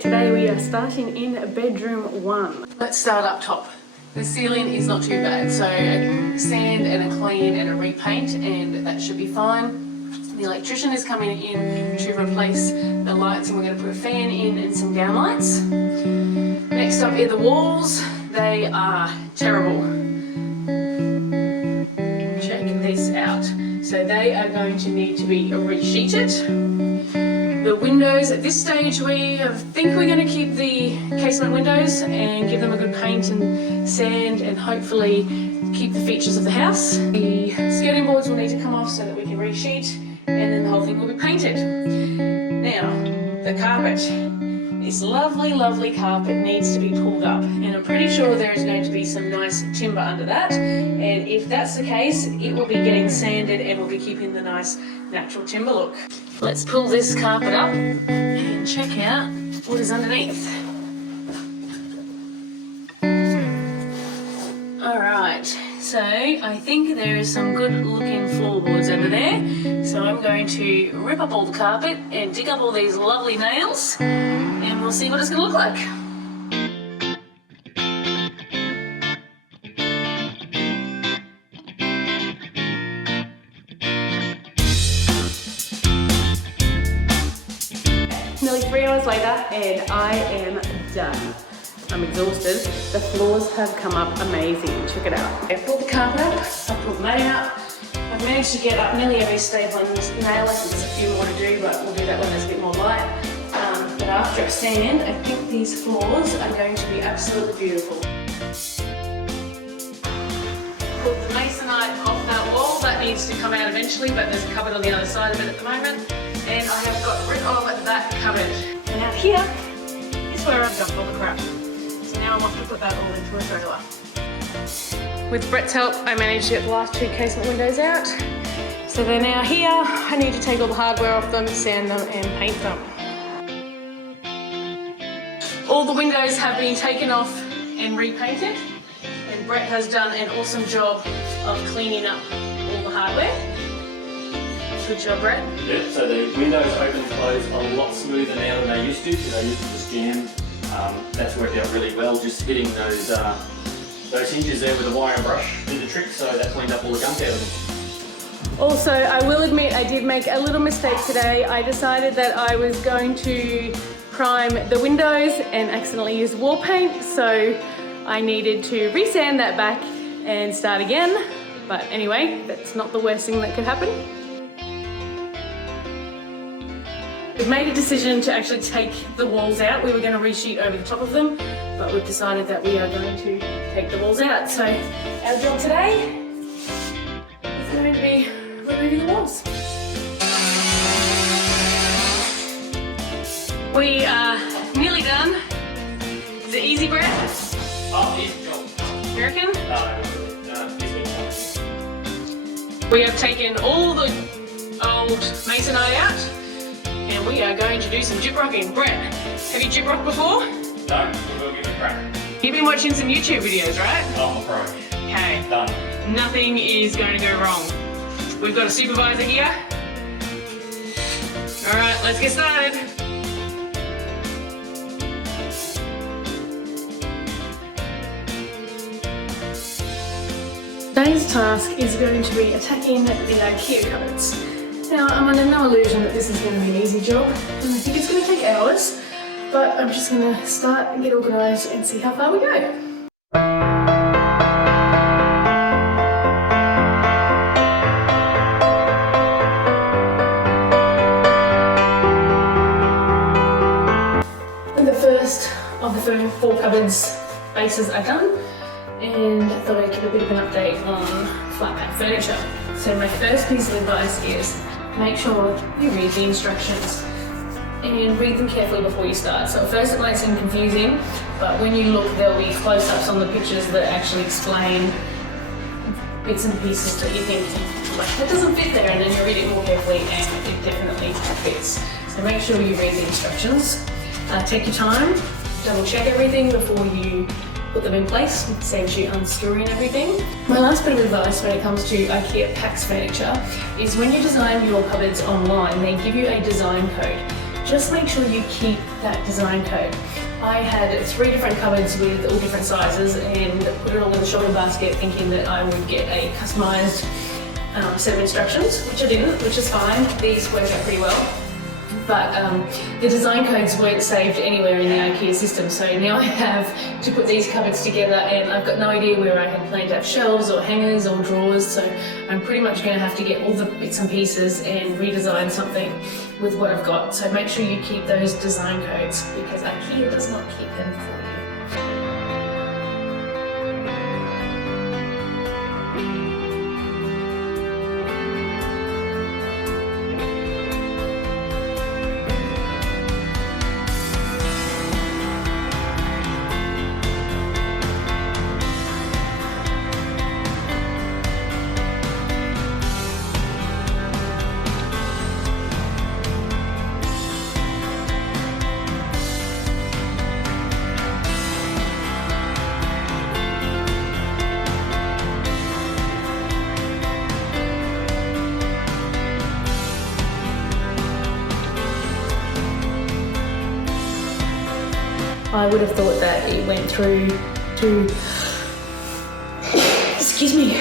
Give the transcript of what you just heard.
today we are starting in bedroom 1. Let's start up top. The ceiling is not too bad, so a sand and a clean and a repaint, and that should be fine. The electrician is coming in to replace the lights, and we're going to put a fan in and some downlights. Next up are the walls. They are terrible. Check this out. So they are going to need to be resheeted. The windows, at this stage we think we're going to keep the casement windows and give them a good paint and sand and hopefully keep the features of the house. The skirting boards will need to come off so that we can resheet, and then the whole thing will be painted. Now, the carpet. This lovely, lovely carpet needs to be pulled up, and I'm pretty sure there is going to be some nice timber under that, and if that's the case, it will be getting sanded and we'll be keeping the nice natural timber look. Let's pull this carpet up and check out what is underneath. Alright, so I think there is some good looking floorboards under there, so I'm going to rip up all the carpet and dig up all these lovely nails, and we'll see what it's going to look like. Nearly 3 hours later and I am done. I'm exhausted. The floors have come up amazing. Check it out. I've pulled the carpet up, I've pulled the mat out. I've managed to get up nearly every staple and nail. I think there's a few more to do, but we'll do that when there's a bit more light. But after a sand, I think these floors are going to be absolutely beautiful. Put the masonite off that wall. That needs to come out eventually, but there's a cupboard on the other side of it at the moment. And I have got rid of that cupboard. And out here is where I've dumped all the crap. So now I'm off to put that all into a trailer. With Brett's help, I managed to get the last 2 casement windows out. So they're now here. I need to take all the hardware off them, sand them and paint them. All the windows have been taken off and repainted. And Brett has done an awesome job of cleaning up all the hardware. Good job, Brett. Yep, so the windows open and close a lot smoother now than they used to, because they used to just jam. That's worked out really well, just hitting those hinges there with a wire and brush did the trick, so that cleaned up all the gunk out of them. Also, I will admit I did make a little mistake today. I decided that I was going to prime the windows and accidentally use wall paint, so I needed to resand that back and start again. But anyway, that's not the worst thing that could happen. We've made a decision to actually take the walls out. We were going to resheet over the top of them, but we've decided that we are going to take the walls out. So our job today is going to be removing the walls. We are nearly done. Is it easy, Brett? Oh, easy job. You reckon? No, We have taken all the old masonite out, and we are going to do some gyprocking. Brett, have you gyprocked before? No, we'll give it a crack. You've been watching some YouTube videos, right? I'm a pro. Okay. Done. Nothing is going to go wrong. We've got a supervisor here. Alright, let's get started. Today's task is going to be attacking the IKEA cupboards. Now, I'm under no illusion that this is going to be an easy job, and I think it's going to take hours, but I'm just going to start and get organised and see how far we go. And the first of the 4 cupboards bases are done, and I thought I'd give a bit of an update on flat pack furniture. So my first piece of advice is make sure you read the instructions and read them carefully before you start. So at first it might seem confusing, but when you look there'll be close-ups on the pictures that actually explain bits and pieces that you think, like, that doesn't fit there, and then you read it more carefully and it definitely fits. So make sure you read the instructions. Take your time, double check everything before you put them in place. It saves you unscrewing everything. My last bit of advice when it comes to IKEA PAX furniture is when you design your cupboards online, they give you a design code. just make sure you keep that design code. I had 3 different cupboards with all different sizes and put it all in the shopping basket thinking that I would get a customised set of instructions, which I didn't, which is fine. These work out pretty well. But the design codes weren't saved anywhere in the IKEA system, so now I have to put these cupboards together and I've got no idea where I had planned to have shelves or hangers or drawers, so I'm pretty much going to have to get all the bits and pieces and redesign something with what I've got. So make sure you keep those design codes because IKEA does not keep them for you. I would have thought that it went through to, excuse me,